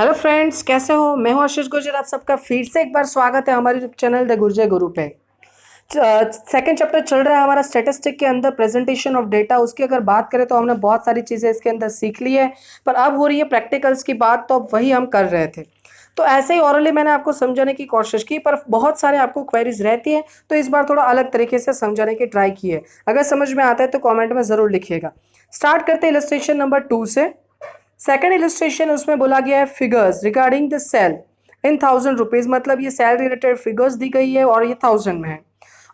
Hello friends, कैसे हो? मैं हूं आशीष गुर्जर। आप सबका फिर से एक बार स्वागत है हमारे चैनल द गुर्जर गुरु पे। सेकंड चैप्टर चल रहा है हमारा स्टैटिस्टिक के अंदर, प्रेजेंटेशन ऑफ डेटा। उसकी अगर बात करें तो हमने बहुत सारी चीज़ें इसके अंदर सीख ली है, पर अब हो रही है प्रैक्टिकल्स की बात, तो अब वही हम कर रहे थे। तो ऐसे ही ऑरली मैंने आपको समझाने की कोशिश की, पर बहुत सारे आपको क्वेरीज रहती है, तो इस बार थोड़ा अलग तरीके से समझाने की ट्राई की है। अगर समझ में आता है तो कॉमेंट में ज़रूर लिखिएगा। स्टार्ट करते हैं इलस्ट्रेशन नंबर 2 से। सेकेंड इलस्ट्रेशन उसमें बोला गया है figures regarding the sale in 1000 rupees, मतलब ये सेल रिलेटेड फिगर्स दी गई है और ये 1000 में है।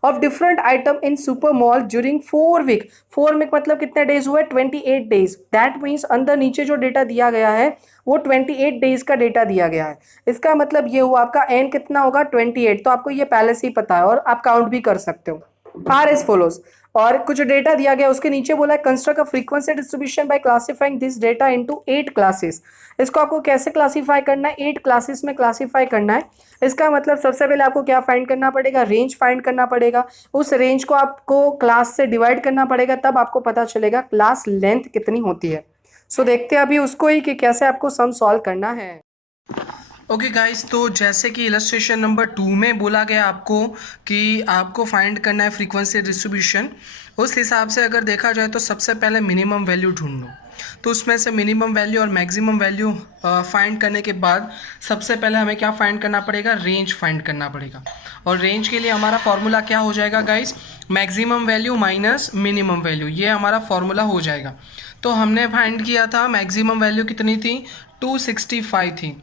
Of different item in super mall during 4 week. 4 week मतलब कितने डेज हुए? 28 डेज। दैट मीन्स अंदर नीचे जो डेटा दिया गया है वो 28 डेज का डेटा दिया गया है। इसका मतलब ये हुआ आपका एन कितना होगा? 28। तो आपको ये पहले से ही पता है और आप काउंट भी कर सकते हो। Are as follows. और कुछ डेटा दिया गया, उसके नीचे बोला है construct a frequency distribution by classifying this data into 8 classes. इसको आपको कैसे क्लासिफाई करना है? 8 क्लासेस में क्लासिफाई करना है। इसका मतलब सबसे पहले आपको क्या फाइंड करना पड़ेगा? रेंज फाइंड करना पड़ेगा। उस रेंज को आपको क्लास से डिवाइड करना पड़ेगा, तब आपको पता चलेगा क्लास लेंथ कितनी होती है। सो देखते हैं अभी उसको ही कि कैसे आपको सम सॉल्व करना है। ओके गाइस, तो जैसे कि इलस्ट्रेशन नंबर 2 में बोला गया आपको कि आपको फाइंड करना है फ्रीक्वेंसी डिस्ट्रीब्यूशन। उस हिसाब से अगर देखा जाए तो सबसे पहले मिनिमम वैल्यू ढूंढ लो। तो उसमें से मिनिमम वैल्यू और मैक्सिमम वैल्यू फाइंड करने के बाद सबसे पहले हमें क्या फाइंड करना पड़ेगा? रेंज फाइंड करना पड़ेगा। और रेंज के लिए हमारा फॉर्मूला क्या हो जाएगा guys? Maximum value minus minimum value, ये हमारा फॉर्मूला हो जाएगा। तो हमने फाइंड किया था मैक्सिमम वैल्यू कितनी थी? 265 थी।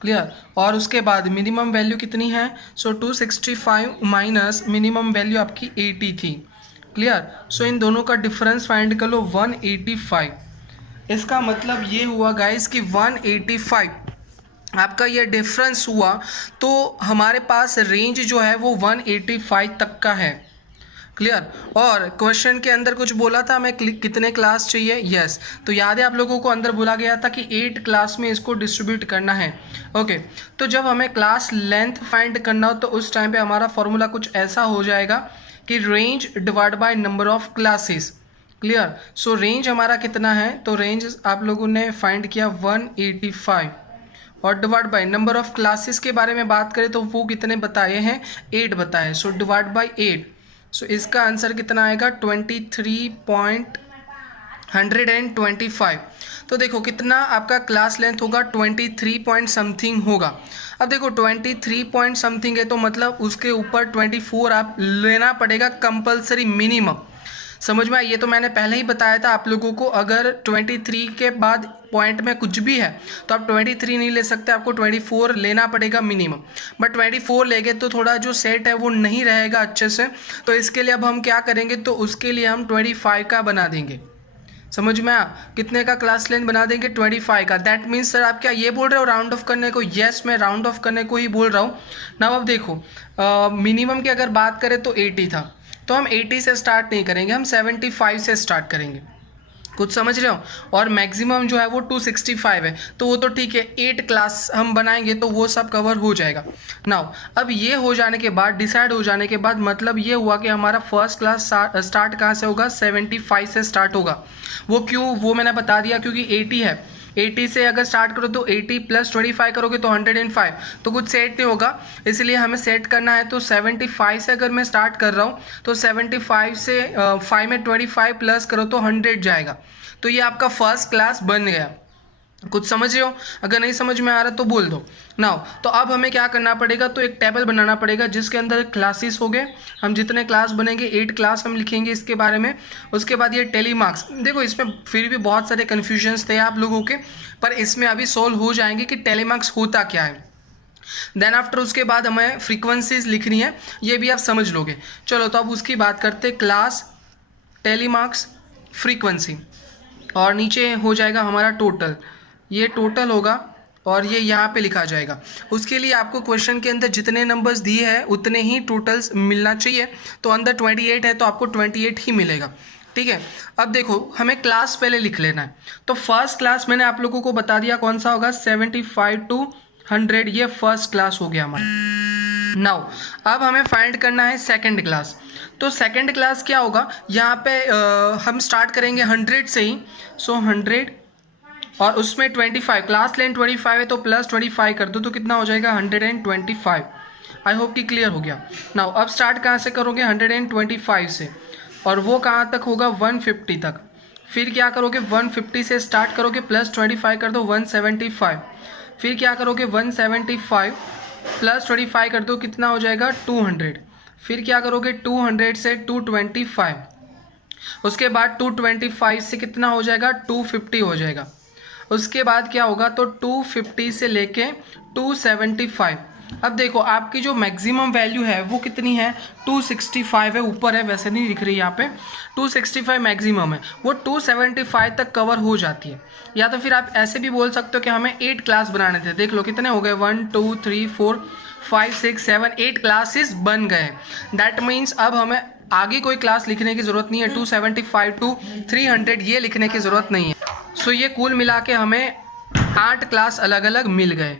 क्लियर। और उसके बाद मिनिमम वैल्यू कितनी है? सो 265 माइनस मिनिमम वैल्यू आपकी 80 थी। क्लियर। सो इन दोनों का डिफरेंस फाइंड कर लो, 185। इसका मतलब ये हुआ गाइस कि 185 आपका ये डिफरेंस हुआ। तो हमारे पास रेंज जो है वो 185 तक का है। क्लियर। और क्वेश्चन के अंदर कुछ बोला था हमें कितने क्लास चाहिए? यस। तो याद है आप लोगों को अंदर बोला गया था कि 8 क्लास में इसको डिस्ट्रीब्यूट करना है। ओके। तो जब हमें क्लास लेंथ फाइंड करना हो तो उस टाइम पे हमारा फॉर्मूला कुछ ऐसा हो जाएगा कि range divide by number of classes. Clear. So range हमारा कितना है? तो रेंज आप लोगों ने फाइंड किया 185 और divide by number of classes के बारे में बात करें तो वो कितने बताए हैं? 8 बताए। So divide by 8। सो इसका आंसर कितना आएगा? 23.125। तो देखो कितना आपका क्लास लेंथ होगा? 23 पॉइंट समथिंग होगा। अब देखो 23 पॉइंट समथिंग है तो मतलब उसके ऊपर 24 आप लेना पड़ेगा कंपलसरी मिनिमम। समझ में? ये तो मैंने पहले ही बताया था आप लोगों को, अगर 23 के बाद पॉइंट में कुछ भी है तो आप 23 नहीं ले सकते, आपको 24 लेना पड़ेगा मिनिमम। बट 24 लेंगे तो थोड़ा जो सेट है वो नहीं रहेगा अच्छे से। तो इसके लिए अब हम क्या करेंगे? तो उसके लिए हम 25 का बना देंगे। समझ में आ? कितने का क्लास लेंथ बना देंगे? 25 का। दैट मीन्स सर आप क्या ये बोल रहे हो राउंड ऑफ करने को? यस, मैं राउंड ऑफ करने को ही बोल रहा हूँ ना। अब देखो मिनिमम की अगर बात करें तो 80 था, तो हम 80 से स्टार्ट नहीं करेंगे, हम 75 से स्टार्ट करेंगे। कुछ समझ रहे हो? और मैक्सिमम जो है वो 265 है, तो वो तो ठीक है, 8 क्लास हम बनाएंगे तो वो सब कवर हो जाएगा। नाउ अब ये हो जाने के बाद, डिसाइड हो जाने के बाद, मतलब ये हुआ कि हमारा फर्स्ट क्लास स्टार्ट कहाँ से होगा? 75 से स्टार्ट होगा। वो क्यों? वो मैंने बता दिया, क्योंकि 80 है। 80 से अगर स्टार्ट करो तो 80 प्लस 25 करोगे तो 105, तो कुछ सेट नहीं होगा, इसलिए हमें सेट करना है। तो 75 से अगर मैं स्टार्ट कर रहा हूँ तो 75 से 5 में 25 प्लस करो तो 100 जाएगा। तो ये आपका फर्स्ट क्लास बन गया। कुछ समझ रहे हो? अगर नहीं समझ में आ रहा तो बोल दो। नाउ तो अब हमें क्या करना पड़ेगा? तो एक टेबल बनाना पड़ेगा जिसके अंदर क्लासेस हो गए। हम जितने क्लास बनेंगे 8 क्लास हम लिखेंगे इसके बारे में। उसके बाद ये टेली मार्क्स, देखो इसमें फिर भी बहुत सारे कन्फ्यूजन्स थे आप लोगों के, पर इसमें अभी सोल्व हो जाएंगे कि टेली मार्क्स होता क्या है। देन आफ्टर उसके बाद हमें फ्रीक्वेंसीज लिखनी है, ये भी आप समझ लोगे। चलो तो अब उसकी बात करते, क्लास, टेली मार्क्स, फ्रीक्वेंसी, और नीचे हो जाएगा हमारा टोटल। ये टोटल होगा और ये यहाँ पे लिखा जाएगा। उसके लिए आपको क्वेश्चन के अंदर जितने नंबर्स दिए हैं उतने ही टोटल्स मिलना चाहिए। तो अंदर 28 है तो आपको 28 ही मिलेगा। ठीक है। अब देखो हमें क्लास पहले लिख लेना है। तो फर्स्ट क्लास मैंने आप लोगों को बता दिया कौन सा होगा, 75 to 100, ये फर्स्ट क्लास हो गया हमारा। नाउ अब हमें फाइंड करना है सेकंड क्लास। तो सेकंड क्लास क्या होगा? यहाँ पे हम स्टार्ट करेंगे 100 से ही। सो 100 और उसमें 25, क्लास लेंथ 25 है तो प्लस 25 कर दो तो कितना हो जाएगा 125। आई होप कि क्लियर हो गया। नाउ अब स्टार्ट कहाँ से करोगे 125 से, और वो कहाँ तक होगा 150 तक। फिर क्या करोगे 150 से स्टार्ट करोगे, प्लस 25 कर दो 175। फिर क्या करोगे 175 प्लस 25 कर दो, कितना हो जाएगा 200। फिर क्या करोगे 200 से 225, उसके बाद 225 से कितना हो जाएगा 250 हो जाएगा। उसके बाद क्या होगा तो 250 से लेके 275। अब देखो आपकी जो मैक्सिमम वैल्यू है वो कितनी है 265 है, ऊपर है वैसे नहीं दिख रही यहाँ पे, 265 मैक्सिमम है, वो 275 तक कवर हो जाती है। या तो फिर आप ऐसे भी बोल सकते हो कि हमें 8 क्लास बनाने थे, देख लो कितने हो गए 1 2 3 4 5 6 7 8 क्लासेस बन गए। दैट मीन्स अब हमें आगे कोई क्लास लिखने की ज़रूरत नहीं है, 275 टू 300 ये लिखने की ज़रूरत नहीं है। सो ये कुल मिला के हमें 8 क्लास अलग अलग मिल गए।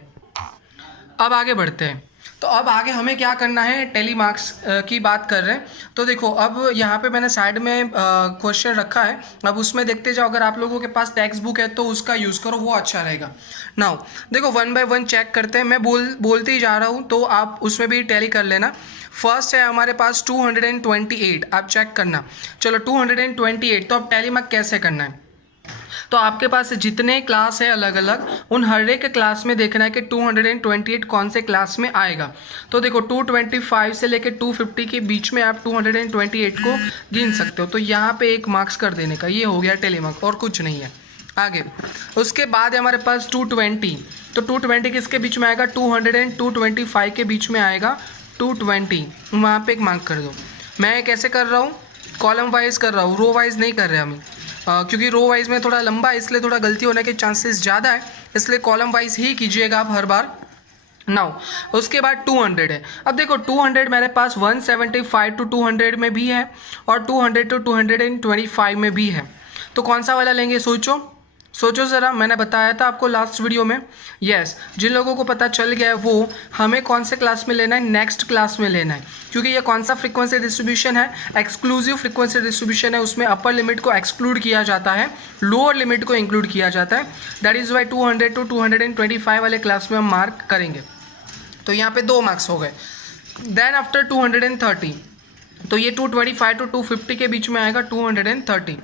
अब आगे बढ़ते हैं। तो अब आगे हमें क्या करना है, टेली मार्क्स की बात कर रहे हैं। तो देखो अब यहाँ पे मैंने साइड में क्वेश्चन रखा है, अब उसमें देखते जाओ। अगर आप लोगों के पास टेक्स्ट बुक है तो उसका यूज़ करो, वो अच्छा रहेगा। नाउ देखो 1 बाय 1 चेक करते हैं, मैं बोलते ही जा रहा हूँ तो आप उसमें भी टैली कर लेना। फर्स्ट है हमारे पास 228, आप चेक करना। चलो 228, तो अब टैली मार्क कैसे करना है, तो आपके पास जितने क्लास है अलग अलग, उन हर एक क्लास में देखना है कि 228 कौन से क्लास में आएगा। तो देखो 225 से लेकर 250 के बीच में आप 228 को गिन सकते हो। तो यहाँ पे 1 मार्क्स कर देने का, ये हो गया टेली मार्क और कुछ नहीं है। आगे उसके बाद है हमारे पास 220, तो 220 किसके बीच में आएगा 200 एंड 225 के बीच में आएगा 220, वहाँ पे 1 मार्क कर दो। मैं कैसे कर रहा हूँ, कॉलम वाइज कर रहा हूँ, रो वाइज नहीं कर रहे हम, क्योंकि रो वाइज में थोड़ा लंबा है इसलिए थोड़ा गलती होने के चांसेस ज़्यादा है, इसलिए कॉलम वाइज ही कीजिएगा आप हर बार। नाउ उसके बाद 200 है। अब देखो 200 मेरे पास 175 टू 200 में भी है और 200 टू 225 में भी है, तो कौन सा वाला लेंगे, सोचो ज़रा। मैंने बताया था आपको लास्ट वीडियो में। यस, जिन लोगों को पता चल गया है वो हमें कौन से क्लास में लेना है, नेक्स्ट क्लास में लेना है, क्योंकि ये कौन सा फ्रीक्वेंसी डिस्ट्रीब्यूशन है, एक्सक्लूसिव फ्रीक्वेंसी डिस्ट्रीब्यूशन है। उसमें अपर लिमिट को एक्सक्लूड किया जाता है, लोअर लिमिट को इंक्लूड किया जाता है। दैट इज़ वाई 200 टू 225 वाले क्लास में हम मार्क करेंगे। तो यहाँ पे 2 मार्क्स हो गए। देन आफ्टर 230, तो ये 225 टू 250 के बीच में आएगा 230।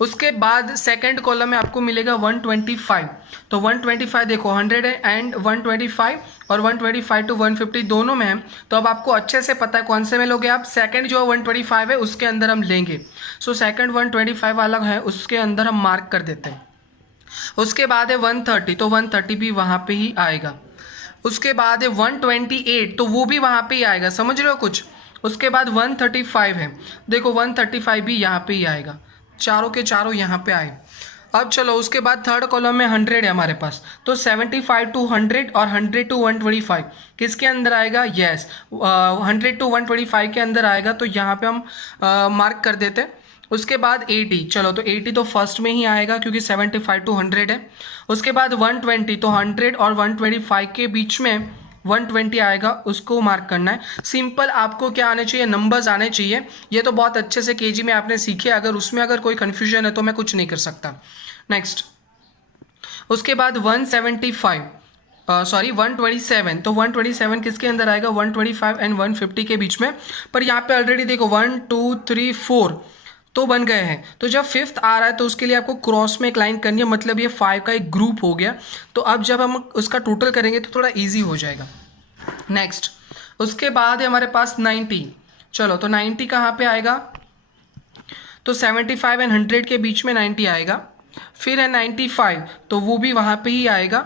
उसके बाद सेकंड कॉलम में आपको मिलेगा 125, तो 125 देखो 100 एंड 125 और 125 टू 150 दोनों में है। तो अब आपको अच्छे से पता है कौन से में लोगे आप, सेकंड जो 125 है उसके अंदर हम लेंगे। सो सेकंड 125 वाला है उसके अंदर हम मार्क कर देते हैं। उसके बाद है 130, तो 130 भी वहाँ पे ही आएगा। उसके बाद है 128, तो वो भी वहाँ पे ही आएगा, समझ रहे हो कुछ। उसके बाद 135 है, देखो 135 भी यहाँ पे ही आएगा, चारों के चारों यहाँ पे आए। अब चलो उसके बाद थर्ड कॉलम में 100 है हमारे पास, तो 75 टू 100 और 100 टू 125 किसके अंदर आएगा, यस 100 टू 125 के अंदर आएगा, तो यहाँ पे हम मार्क कर देते हैं। उसके बाद 80, चलो तो 80 तो फर्स्ट में ही आएगा क्योंकि 75 टू 100 है। उसके बाद 120, तो 100 और 125 के बीच में 120 आएगा, उसको मार्क करना है। सिंपल आपको क्या आने चाहिए, नंबर्स आने चाहिए। ये तो बहुत अच्छे से केजी में आपने सीखे, अगर उसमें अगर कोई कन्फ्यूजन है तो मैं कुछ नहीं कर सकता। नेक्स्ट उसके बाद 127, तो 127 किसके अंदर आएगा, 125 एंड 150 के बीच में। पर यहाँ पे ऑलरेडी देखो 1 2 3 4 तो बन गए हैं, तो जब 5th आ रहा है तो उसके लिए आपको क्रॉस में एक लाइन करनी है, मतलब ये 5 का एक ग्रुप हो गया। तो अब जब हम उसका टोटल करेंगे तो थोड़ा इजी हो जाएगा। नेक्स्ट उसके बाद है हमारे पास 90, चलो तो 90 कहाँ पे आएगा, तो 75 एंड 100 के बीच में 90 आएगा। फिर है 95, तो वो भी वहाँ पे ही आएगा।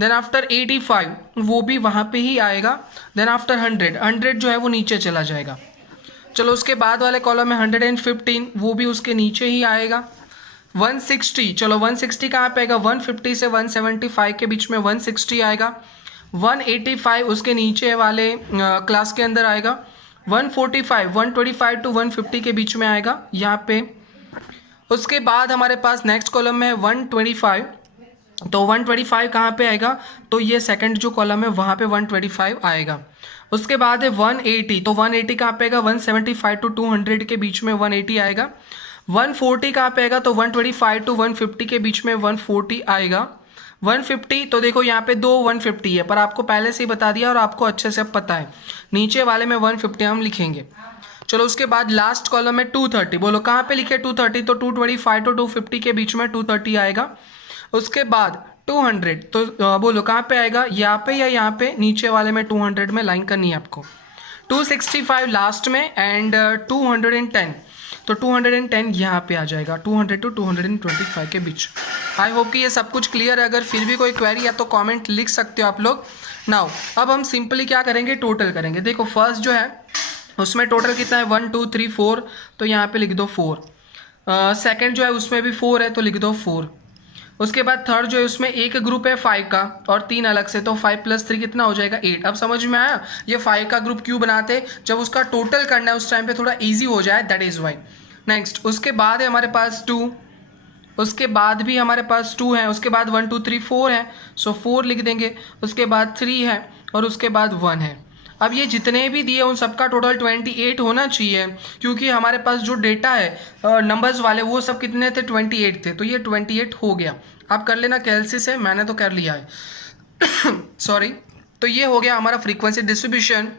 देन आफ्टर 85 वो भी वहाँ पे ही आएगा। देन आफ्टर 100 जो है वो नीचे चला जाएगा। चलो उसके बाद वाले कॉलम में 115, वो भी उसके नीचे ही आएगा। 160, चलो 160 कहाँ पे आएगा, 150 से 175 के बीच में 160 आएगा। 185 उसके नीचे वाले क्लास के अंदर आएगा। 145 125 टू 150 के बीच में आएगा यहाँ पे। उसके बाद हमारे पास नेक्स्ट कॉलम में 125, तो 125 कहाँ पे आएगा, तो ये सेकंड जो कॉलम है वहाँ पे 125 आएगा। उसके बाद है 180, तो 180 कहाँ पे आएगा, 175 टू 200 के बीच में 180 आएगा। 140 कहाँ पे आएगा, तो 125 टू 150 के बीच में 140 आएगा। 150 तो देखो यहाँ पे दो 150 है, पर आपको पहले से ही बता दिया और आपको अच्छे से अब पता है, नीचे वाले में 150 हम लिखेंगे। चलो उसके बाद लास्ट कॉलम में 230, बोलो कहाँ पे लिखे 230, तो 225 टू 250 के बीच में 230 आएगा। उसके बाद 200 तो बोलो कहाँ पे आएगा, यहाँ पे या यहाँ पे, नीचे वाले में 200 में लाइन करनी है आपको। 265 लास्ट में एंड 210 तो 210 यहाँ पे आ जाएगा, 200 टू 225 के बीच। आई होप कि ये सब कुछ क्लियर है। अगर फिर भी कोई क्वेरी है तो कमेंट लिख सकते हो आप लोग। नाउ अब हम सिंपली क्या करेंगे, टोटल करेंगे। देखो फर्स्ट जो है उसमें टोटल कितना है 1 2 3 4, तो यहाँ पे लिख दो 4। सेकंड जो है उसमें भी 4 है तो लिख दो 4। उसके बाद थर्ड जो है उसमें एक ग्रुप है 5 का और 3 अलग से, तो 5 + 3 कितना हो जाएगा 8। अब समझ में आया ये 5 का ग्रुप क्यों बनाते, जब उसका टोटल करना है उस टाइम पे थोड़ा इजी हो जाए, दैट इज़ वाई। नेक्स्ट उसके बाद है हमारे पास 2, उसके बाद भी हमारे पास 2 है, उसके बाद 1 2 3 4 है, सो 4 लिख देंगे। उसके बाद 3 है और उसके बाद 1 है। अब ये जितने भी दिए उन सबका टोटल 28 होना चाहिए, क्योंकि हमारे पास जो डेटा है नंबर्स वाले वो सब कितने थे 28 थे, तो ये 28 हो गया। आप कर लेना कैलसी से, मैंने तो कर लिया है सॉरी। तो ये हो गया हमारा फ्रीक्वेंसी डिस्ट्रीब्यूशन।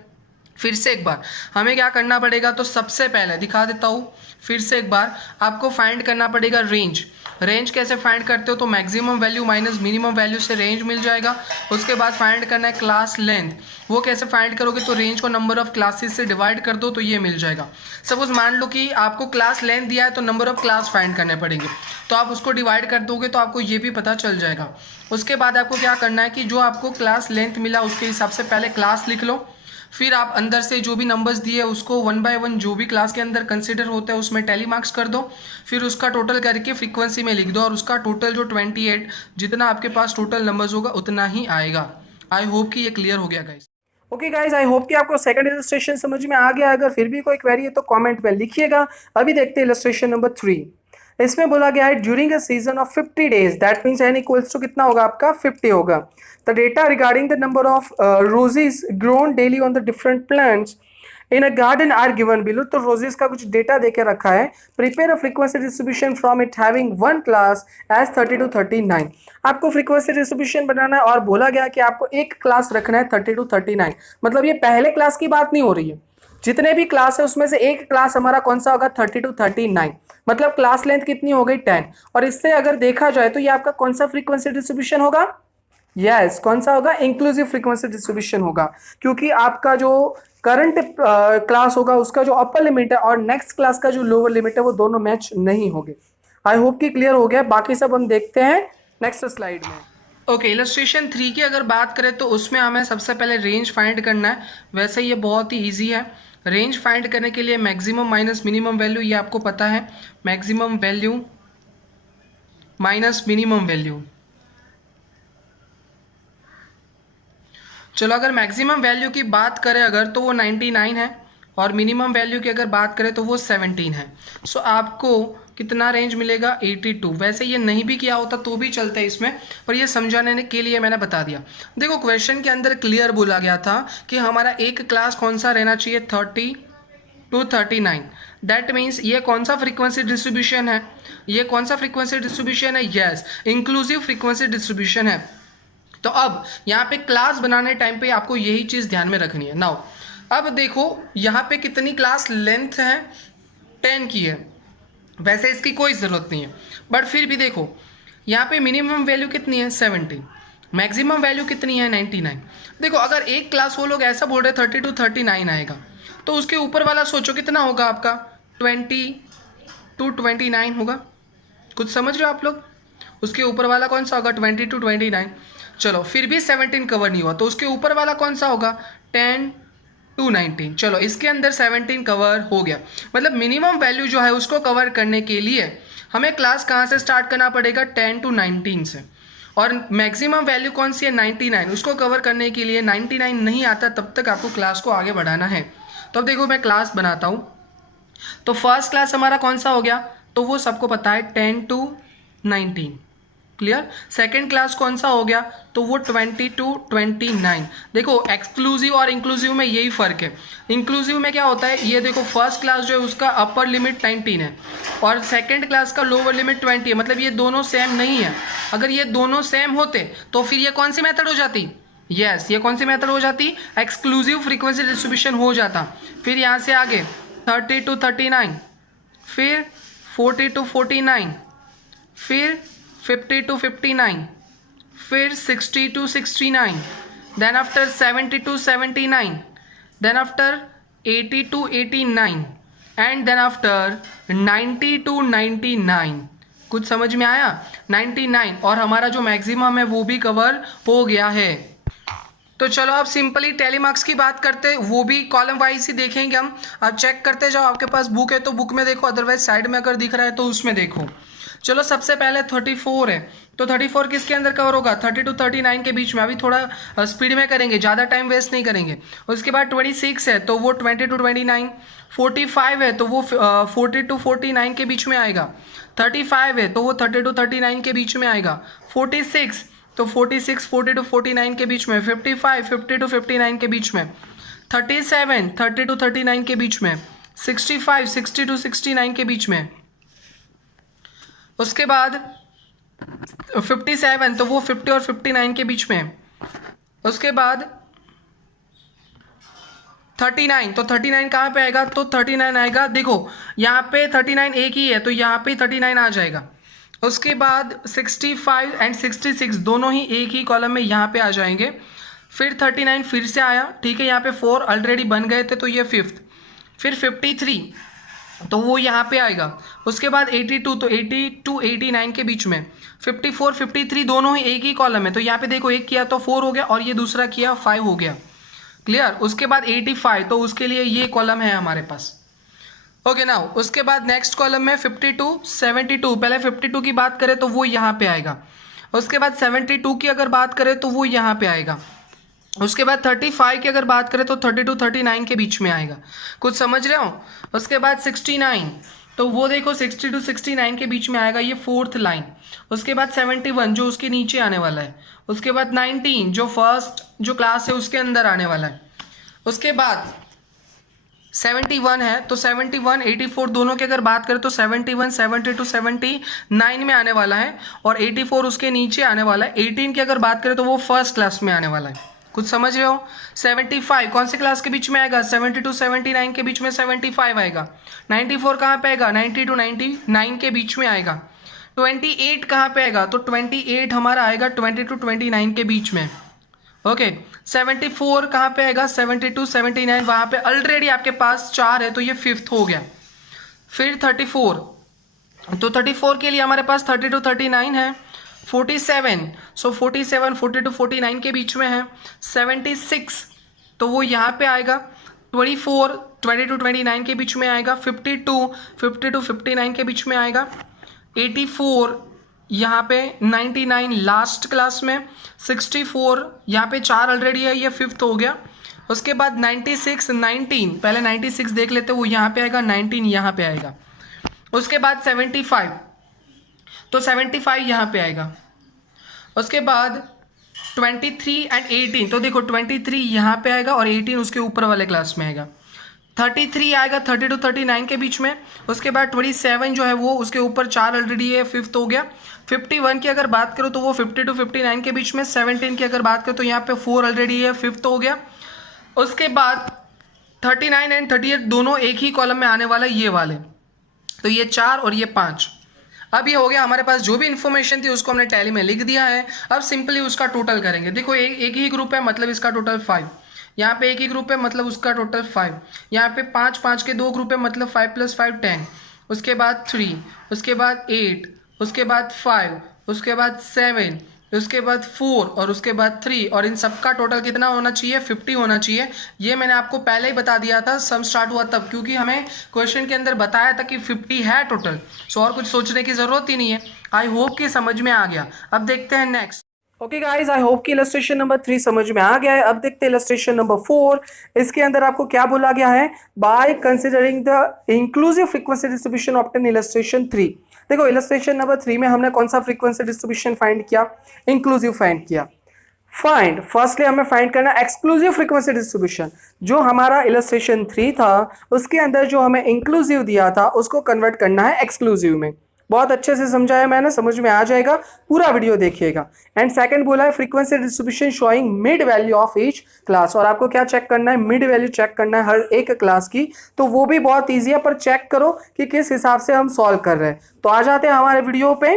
फिर से एक बार हमें क्या करना पड़ेगा, तो सबसे पहले दिखा देता हूँ फिर से एक बार, आपको फाइंड करना पड़ेगा रेंज। रेंज कैसे फाइंड करते हो, तो maximum value minus minimum value से रेंज मिल जाएगा। उसके बाद फाइंड करना है क्लास लेंथ, वो कैसे फाइंड करोगे, तो रेंज को नंबर ऑफ क्लासेस से डिवाइड कर दो तो ये मिल जाएगा। सपोज मान लो कि आपको क्लास लेंथ दिया है तो नंबर ऑफ क्लास फाइंड करने पड़ेंगे, तो आप उसको डिवाइड कर दोगे तो आपको ये भी पता चल जाएगा। उसके बाद आपको क्या करना है कि जो आपको क्लास लेंथ मिला उसके हिसाब से पहले क्लास लिख लो, फिर आप अंदर से जो भी नंबर्स दिए उसको 1 बाय 1 जो भी क्लास के अंदर कंसिडर होता है उसमें टैली मार्क्स कर दो, फिर उसका टोटल करके फ्रीक्वेंसी में लिख दो और उसका टोटल जो 28 जितना आपके पास टोटल नंबर्स होगा उतना ही आएगा। आई होप कि ये क्लियर हो गया guys. Okay guys, I hope कि आपको सेकंड इलस्ट्रेशन समझ में आ गया। अगर फिर भी कोई क्वेरी है तो कमेंट में लिखिएगा। अभी देखते हैं इलस्ट्रेशन नंबर 3। इसमें बोला गया है during a season of 50 days, that means n equals to कितना होगा आपका 50 होगा। The data regarding the number of roses grown daily on the different plants in a garden are given below. तो roses का कुछ डेटा देके रखा है। Prepare a frequency distribution from it having one class as 30 to 39। आपको frequency distribution बनाना है और बोला गया कि आपको एक क्लास रखना है 30 to 39। मतलब ये पहले क्लास की बात नहीं हो रही है, जितने भी क्लास है उसमें से एक क्लास हमारा कौन सा होगा 30 to 39। मतलब क्लास लेंथ कितनी हो गई 10। और इससे अगर देखा जाए तो ये आपका कौन सा फ्रीक्वेंसी डिस्ट्रीब्यूशन होगा, यस कौन सा होगा, इंक्लूसिव फ्रीक्वेंसी डिस्ट्रीब्यूशन होगा। क्योंकि आपका जो करंट क्लास होगा उसका जो अपर लिमिट है और नेक्स्ट क्लास का जो लोअर लिमिट है वो दोनों मैच नहीं होंगे। आई होप कि क्लियर हो गया। बाकी सब हम देखते हैं नेक्स्ट स्लाइड में। ओके, इलस्ट्रेशन 3 की अगर बात करें तो उसमें हमें सबसे पहले रेंज फाइंड करना है। वैसे ये बहुत ही इजी है। रेंज फाइंड करने के लिए मैक्सिमम माइनस मिनिमम वैल्यू, ये आपको पता है, maximum value minus minimum value. चलो अगर मैक्सिमम वैल्यू की बात करें अगर तो वो 99 है और मिनिमम वैल्यू की अगर बात करें तो वो 17 है। सो आपको कितना रेंज मिलेगा 82। वैसे ये नहीं भी किया होता तो भी चलता है इसमें, पर ये समझाने के लिए मैंने बता दिया। देखो क्वेश्चन के अंदर क्लियर बोला गया था कि हमारा एक क्लास कौन सा रहना चाहिए 30 to 39। दैट मीन्स ये कौन सा फ्रीक्वेंसी डिस्ट्रीब्यूशन है, ये कौन सा फ्रीक्वेंसी डिस्ट्रीब्यूशन है, यस इंक्लूसिव फ्रीक्वेंसी डिस्ट्रीब्यूशन है। तो अब यहाँ पे क्लास बनाने टाइम पे आपको यही चीज़ ध्यान में रखनी है। नाउ अब देखो यहाँ पे कितनी क्लास लेंथ है 10 की है। वैसे इसकी कोई ज़रूरत नहीं है, बट फिर भी देखो यहाँ पे मिनिमम वैल्यू कितनी है 17, मैक्सिमम वैल्यू कितनी है 99। देखो अगर एक क्लास वो लोग ऐसा बोल रहे 30 to 39 आएगा, तो उसके ऊपर वाला सोचो कितना होगा आपका 20 to 29 होगा। कुछ समझ रहे हो आप लोग, उसके ऊपर वाला कौन सा होगा 20 to 29। चलो फिर भी 17 कवर नहीं हुआ तो उसके ऊपर वाला कौन सा होगा 10 to 19। चलो इसके अंदर 17 कवर हो गया। मतलब मिनिमम वैल्यू जो है उसको कवर करने के लिए हमें क्लास कहाँ से स्टार्ट करना पड़ेगा 10 to 19 से, और मैक्सिमम वैल्यू कौन सी है 99। उसको कवर करने के लिए 99 नहीं आता तब तक आपको क्लास को आगे बढ़ाना है। तो अब देखो मैं क्लास बनाता हूँ। तो फर्स्ट क्लास हमारा कौन सा हो गया, तो वो सबको पता है 10 to 19। क्लियर। सेकंड क्लास कौन सा हो गया, तो वो 20 to 29। देखो एक्सक्लूसिव और इंक्लूसिव में यही फ़र्क है। इंक्लूसिव में क्या होता है, ये देखो फर्स्ट क्लास जो है उसका अपर लिमिट 19 है और सेकंड क्लास का लोअर लिमिट 20 है, मतलब ये दोनों सेम नहीं है। अगर ये दोनों सेम होते तो फिर ये कौन सी मेथड हो जाती, यस ये कौन सी मेथड हो जाती, एक्सक्लूसिव फ्रीक्वेंसी डिस्ट्रीब्यूशन हो जाता। फिर यहाँ से आगे 30 to 39, फिर 40 to 49, फिर 50 to 59, फिर 60 to 69, then after 70 to 79, then after 80 to 89 and then after 90 to 99। कुछ समझ में आया, 99 और हमारा जो मैक्सिमम है वो भी कवर हो गया है। तो चलो अब सिंपली टेलीमार्क्स की बात करते हैं, वो भी कॉलम वाइज ही देखेंगे हम। आप चेक करते जाओ, आपके पास बुक है तो बुक में देखो, अदरवाइज साइड में अगर दिख रहा है तो उसमें देखो। चलो सबसे पहले 34 है, तो 34 किसके अंदर कवर होगा, 30 to 39 के बीच में। अभी थोड़ा स्पीड में करेंगे, ज़्यादा टाइम वेस्ट नहीं करेंगे। उसके बाद 26 है तो वो 20 to 29, 45 है तो वो 40 to 49 के बीच में आएगा, 35 है तो वो 30 to 39 के बीच में आएगा, 46 तो 46 40 to 49 के बीच में, 55 50 to 59 के बीच में, 37 30 to 39 के बीच में, 65 60 to 69 के बीच में। उसके बाद 57 तो वो 50 और 59 के बीच में। उसके बाद 39 तो 39 कहाँ पे आएगा, तो 39 आएगा, देखो यहाँ पे 39 एक ही है तो यहाँ पे 39 आ जाएगा। उसके बाद 65 एंड 66 दोनों ही एक ही कॉलम में यहाँ पे आ जाएंगे। फिर 39 फिर से आया, ठीक है, यहाँ पे 4 ऑलरेडी बन गए थे तो ये 5th। फिर 53 तो वो यहाँ पे आएगा। उसके बाद 82 तो 80 to 89 के बीच में, 54 53 दोनों ही एक ही कॉलम है तो यहाँ पे देखो एक किया तो 4 हो गया और ये दूसरा किया 5 हो गया, क्लियर। उसके बाद 85 तो उसके लिए ये कॉलम है हमारे पास, ओके नाउ। उसके बाद नेक्स्ट कॉलम में 52 72, पहले 52 की बात करें तो वो यहाँ पे आएगा। उसके बाद 72 की अगर बात करें तो वो यहाँ पे आएगा। उसके बाद 35 की अगर बात करें तो 30 to 39 के बीच में आएगा, कुछ समझ रहे हो। उसके बाद 69 तो वो देखो 60 to 69 के बीच में आएगा, ये 4th लाइन। उसके बाद 71 जो उसके नीचे आने वाला है। उसके बाद 19 जो फर्स्ट जो क्लास है उसके अंदर आने वाला है। उसके बाद 71 है तो 71 84 दोनों की अगर बात करें तो 71 70 to 79 में आने वाला है और 84 उसके नीचे आने वाला है। 18 की अगर बात करें तो वो फर्स्ट क्लास में आने वाला है, कुछ समझ रहे हो। 75 कौन से क्लास के बीच में आएगा, 70 to 79 के बीच में 75 आएगा। 94 कहाँ पे आएगा, 90 to 99 के बीच में आएगा। 28 कहाँ पे आएगा, तो 28 हमारा आएगा 20 to 29 के बीच में, ओके। 74 कहाँ पे आएगा, 70 to 79, वहाँ पे ऑलरेडी आपके पास 4 है तो ये 5th हो गया। फिर 34 तो 34 के लिए हमारे पास 30 to 39 है। 47 सो 47 40 to 49 के बीच में है। 76 तो वो यहाँ पे आएगा। 24 20 to 29 के बीच में आएगा। 52 50 to 59 के बीच में आएगा। 84 यहाँ पे 99 लास्ट क्लास में। 64 यहाँ पे 4 ऑलरेडी है, ये 5th हो गया। उसके बाद 96 19 पहले 96 देख लेते, वो यहाँ पे आएगा, 19 यहाँ पे आएगा। उसके बाद 75 तो 75 यहाँ पे आएगा। उसके बाद 23 एंड 18 तो देखो 23 यहाँ पे आएगा और 18 उसके ऊपर वाले क्लास में आएगा। 33 आएगा 30 to 39 के बीच में। उसके बाद 27 जो है वो उसके ऊपर 4 ऑलरेडी है, 5th हो गया। 51 की अगर बात करो तो वो 50 to 59 के बीच में। 17 की अगर बात करो तो यहाँ पे 4 ऑलरेडी है, 5th हो गया। उसके बाद 39 एंड 38 दोनों एक ही कॉलम में आने वाला है, ये वाले, तो ये 4 और ये 5। अब ये हो गया हमारे पास, जो भी इन्फॉर्मेशन थी उसको हमने टैली में लिख दिया है। अब सिंपली उसका टोटल करेंगे। देखो एक ही ग्रुप है मतलब इसका टोटल 5, यहाँ पे एक ही ग्रुप है मतलब उसका टोटल 5, यहाँ पे 5 5 के 2 ग्रुप है मतलब 5 + 5 10, उसके बाद 3, उसके बाद 8, उसके बाद 5, उसके बाद 7, उसके बाद 4 और उसके बाद 3, और इन सबका टोटल कितना होना चाहिए, 50 होना चाहिए। ये मैंने आपको पहले ही बता दिया था, सम स्टार्ट हुआ तब, क्योंकि हमें क्वेश्चन के अंदर बताया था कि 50 है टोटल, सो और कुछ सोचने की ज़रूरत ही नहीं है। आई होप कि समझ में आ गया। अब देखते हैं next. Okay guys, I hope कि इलस्ट्रेशन नंबर 3 समझ में आ गया है। अब देखते हैं इलस्ट्रेशन नंबर 4। इसके अंदर आपको क्या बोला गया है, by considering the inclusive frequency distribution obtain illustration 3। देखो इलस्ट्रेशन नंबर 3 में हमने कौन सा फ्रीक्वेंसी डिस्ट्रीब्यूशन फाइंड किया, इंक्लूसिव फाइंड किया। फाइंड फर्स्टली हमें फाइंड करना एक्सक्लूसिव फ्रीक्वेंसी डिस्ट्रीब्यूशन। जो हमारा इलस्ट्रेशन 3 था उसके अंदर जो हमें इंक्लूसिव दिया था उसको कन्वर्ट करना है एक्सक्लूसिव में। बहुत अच्छे से समझाया मैंने, समझ में आ जाएगा, पूरा वीडियो देखिएगा। एंड सेकंड बोला है frequency distribution showing mid value of each class, और आपको क्या चेक करना है, मिड वैल्यू चेक करना है हर एक क्लास की। तो वो भी बहुत ईजी है, पर चेक करो कि किस हिसाब से हम सॉल्व कर रहे हैं। तो आ जाते हैं हमारे वीडियो पे।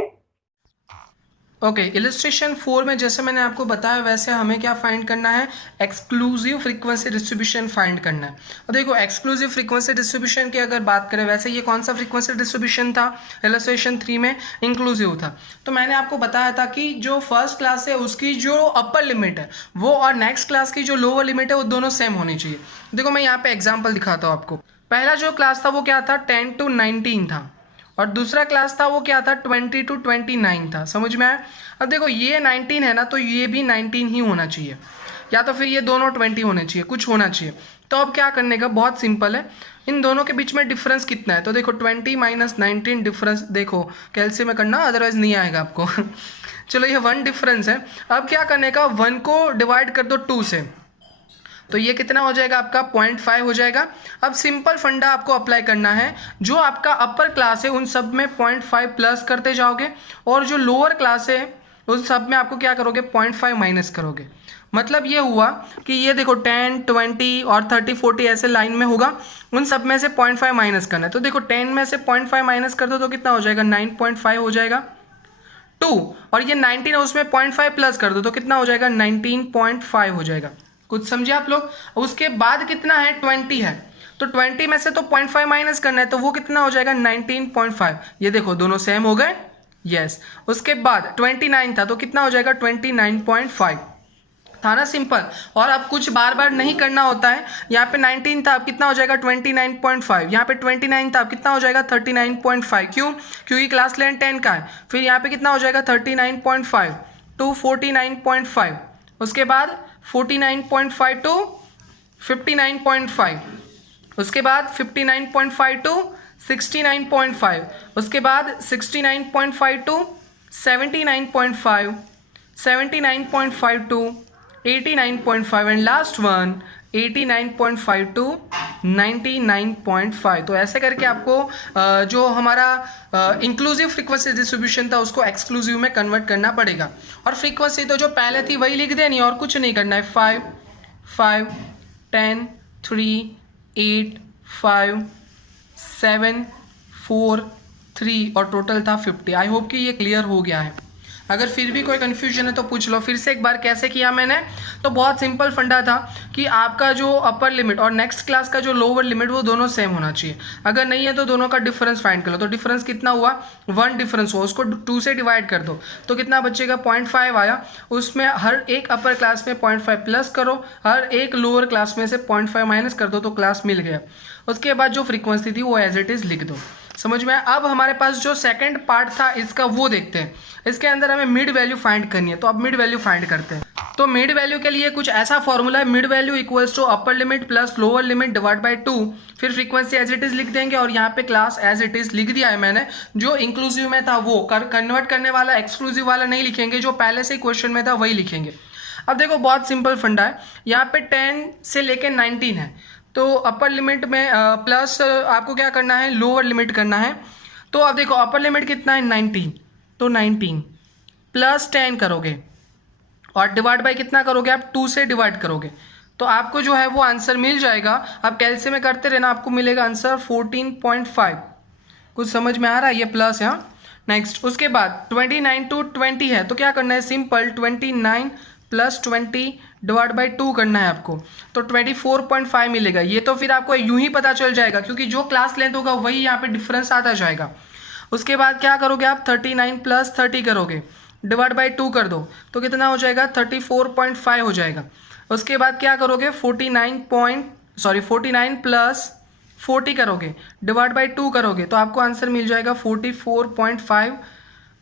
ओके, इलस्ट्रेशन 4 में जैसे मैंने आपको बताया वैसे हमें क्या फाइंड करना है, एक्सक्लूसिव फ्रीक्वेंसी डिस्ट्रीब्यूशन फाइंड करना है। और देखो एक्सक्लूसिव फ्रीक्वेंसी डिस्ट्रीब्यूशन की अगर बात करें, वैसे ये कौन सा फ्रीक्वेंसी डिस्ट्रीब्यूशन था, इलस्ट्रेशन 3 में इंक्लूसिव था। तो मैंने आपको बताया था कि जो फर्स्ट क्लास है उसकी जो अपर लिमिट है वो और नेक्स्ट क्लास की जो लोअर लिमिट है वो दोनों सेम होनी चाहिए। देखो मैं यहाँ पे एग्जाम्पल दिखाता हूँ आपको। पहला जो क्लास था वो क्या था, 10 to 19 था, और दूसरा क्लास था वो क्या था, 20 to 29 था। समझ में आया? अब देखो ये 19 है ना, तो ये भी 19 ही होना चाहिए, या तो फिर ये दोनों 20 होने चाहिए, कुछ होना चाहिए। तो अब क्या करने का, बहुत सिंपल है, इन दोनों के बीच में डिफरेंस कितना है। तो देखो 20 - 19 डिफरेंस, देखो कैलसी में करना अदरवाइज नहीं आएगा आपको चलो ये 1 डिफरेंस है। अब क्या करने का, 1 को डिवाइड कर दो 2 से, तो ये कितना हो जाएगा आपका, 0.5 हो जाएगा। अब सिंपल फंडा आपको अप्लाई करना है, जो आपका अपर क्लास है उन सब में 0.5 प्लस करते जाओगे, और जो लोअर क्लास है उन सब में आपको क्या करोगे, 0.5 माइनस करोगे। मतलब ये हुआ कि ये देखो 10, 20 और 30, 40 ऐसे लाइन में होगा, उन सब में से 0.5 माइनस करना है। तो देखो 10 में से 0.5 माइनस कर दो तो कितना हो जाएगा, 9.5 हो जाएगा। 2 और ये 19 है उसमें 0.5 प्लस कर दो तो कितना हो जाएगा, 19.5 हो जाएगा। कुछ समझे आप लोग? उसके बाद कितना है, 20 है, तो 20 में से तो 0.5 माइनस करना है, तो वो कितना हो जाएगा, 19.5। ये देखो दोनों सेम हो गए, यस। उसके बाद 29 था तो कितना हो जाएगा, 29.5 था ना, सिंपल। और अब कुछ बार बार नहीं करना होता है। यहाँ पे 19 था, अब कितना हो जाएगा, 29.5। यहाँ पे 29 था, अब कितना हो जाएगा, 39.5। क्यों? क्योंकि क्लास लेंथ 10 का है। फिर यहाँ पे कितना हो जाएगा, 39.5 टू 49.5, उसके बाद 49.5 टू 59.5, उसके बाद 59.5 टू 69.5, उसके बाद 69.5 to 79.5, 79.5 to 89.5 and last one 89.5 to 99.5। तो ऐसे करके आपको जो हमारा इंक्लूसिव फ्रीक्वेंसी डिस्ट्रीब्यूशन था उसको एक्सक्लूसिव में कन्वर्ट करना पड़ेगा। और फ्रीक्वेंसी तो जो पहले थी वही लिख देनी और कुछ नहीं करना है। 5, 5, 10, 3, 8, 5, 7, 4, 3 और टोटल था 50। आई होप कि ये क्लियर हो गया है। अगर फिर भी कोई कन्फ्यूजन है तो पूछ लो फिर से एक बार कैसे किया मैंने। तो बहुत सिंपल फंडा था कि आपका जो अपर लिमिट और नेक्स्ट क्लास का जो लोअर लिमिट वो दोनों सेम होना चाहिए। अगर नहीं है तो दोनों का डिफरेंस फाइंड कर लो। तो डिफरेंस कितना हुआ, 1 डिफरेंस हुआ, उसको 2 से डिवाइड कर दो तो कितना बचेगा, 0.5 आया। उसमें हर एक अपर क्लास में 0.5 प्लस करो, हर एक लोअर क्लास में से 0.5 माइनस कर दो तो क्लास मिल गया। उसके बाद जो फ्रीक्वेंसी थी वो एज इट इज लिख दो। समझ में? अब हमारे पास जो सेकंड पार्ट था इसका वो देखते हैं। इसके अंदर हमें मिड वैल्यू फाइंड करनी है, तो अब मिड वैल्यू फाइंड करते हैं। तो मिड वैल्यू के लिए कुछ ऐसा फॉर्मूला है, mid value equals to upper limit plus lower limit divide by 2, फिर फ्रीक्वेंसी एज इट इज लिख देंगे और यहाँ पे क्लास एज इट इज लिख दिया है मैंने। जो इंक्लूसिव में था वो कन्वर्ट करने वाला, एक्सक्लूसिव वाला नहीं लिखेंगे, जो पहले से क्वेश्चन में था वही लिखेंगे। अब देखो बहुत सिंपल फंडा है, यहाँ पे 10 से लेके 19 है, तो अपर लिमिट में प्लस आपको क्या करना है, लोअर लिमिट करना है। तो अब देखो अपर लिमिट कितना है, 19, तो 19 प्लस 10 करोगे और डिवाइड बाय कितना करोगे आप, 2 से डिवाइड करोगे तो आपको जो है वो आंसर मिल जाएगा। अब कैलसी में करते रहना, आपको मिलेगा आंसर 14.5। कुछ समझ में आ रहा है? ये प्लस है। हाँ, नेक्स्ट उसके बाद 29 टू 20 है, तो क्या करना है, सिंपल 29 प्लस 20 डिवाइड बाई 2 करना है आपको, तो 24.5 मिलेगा। ये तो फिर आपको यूं ही पता चल जाएगा क्योंकि जो क्लास लेंथ होगा वही यहाँ पे डिफरेंस आता जाएगा। उसके बाद क्या करोगे आप, 39 प्लस 30 करोगे, डिवाइड बाई 2 कर दो तो कितना हो जाएगा, 34.5 हो जाएगा। उसके बाद क्या करोगे, 49 प्लस 40 करोगे, डिवाइड बाई 2 करोगे तो आपको आंसर मिल जाएगा 44.5।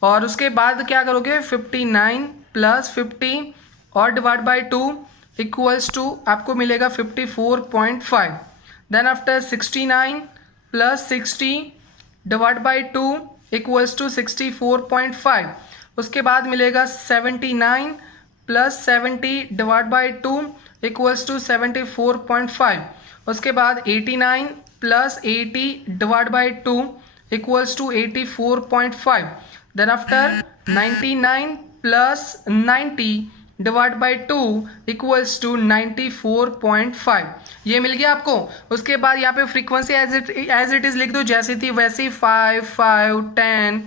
और उसके बाद क्या करोगे, 59 प्लस 50 और डिवाइड बाई 2 इक्वल्स टू आपको मिलेगा 54.5। Then after 69 plus 60 divide by 2 equals to 64.5। उसके बाद मिलेगा 79 plus 70 divide by 2 equals to 74.5। उसके बाद 89 plus 80 divide by 2 equals to 84.5। Then after 99 plus 90 divide by 2 equals to 94.5। ये मिल गया आपको। उसके बाद यहाँ पे फ्रीक्वेंसी एज इट इज लिख दो, जैसी थी वैसी 5 5 10।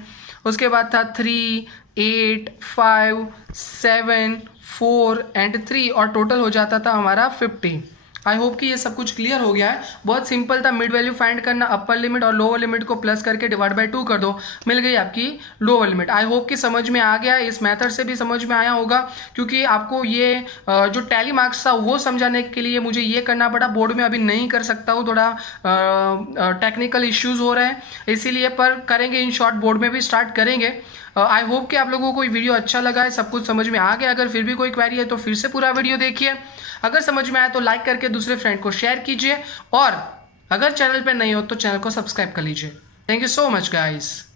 उसके बाद था 3 8 5 7 4 एंड 3 और टोटल हो जाता था हमारा 50। आई होप कि ये सब कुछ क्लियर हो गया है। बहुत सिंपल था, मिड वैल्यू फाइंड करना, अपर लिमिट और लोअर लिमिट को प्लस करके डिवाइड बाय 2 कर दो, मिल गई आपकी लोअर लिमिट। आई होप कि समझ में आ गया, इस मेथड से भी समझ में आया होगा, क्योंकि आपको ये जो टैली मार्क्स था वो समझाने के लिए मुझे ये करना पड़ा। बोर्ड में अभी नहीं कर सकता हूँ, थोड़ा टेक्निकल इश्यूज हो रहे हैं इसीलिए, पर करेंगे इन शॉर्ट, बोर्ड में भी स्टार्ट करेंगे। आई होप कि आप लोगों को वीडियो अच्छा लगा है, सब कुछ समझ में आ गया। अगर फिर भी कोई क्वेरी है तो फिर से पूरा वीडियो देखिए। अगर समझ में आया तो लाइक करके दूसरे फ्रेंड को शेयर कीजिए, और अगर चैनल पे नहीं हो तो चैनल को सब्सक्राइब कर लीजिए। Thank you so much guys.